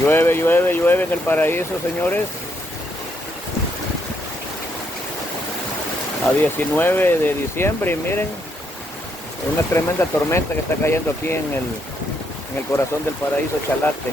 Llueve, llueve, llueve en el paraíso, señores. A 19 de diciembre y miren, una tremenda tormenta que está cayendo aquí en el corazón del paraíso Chalate.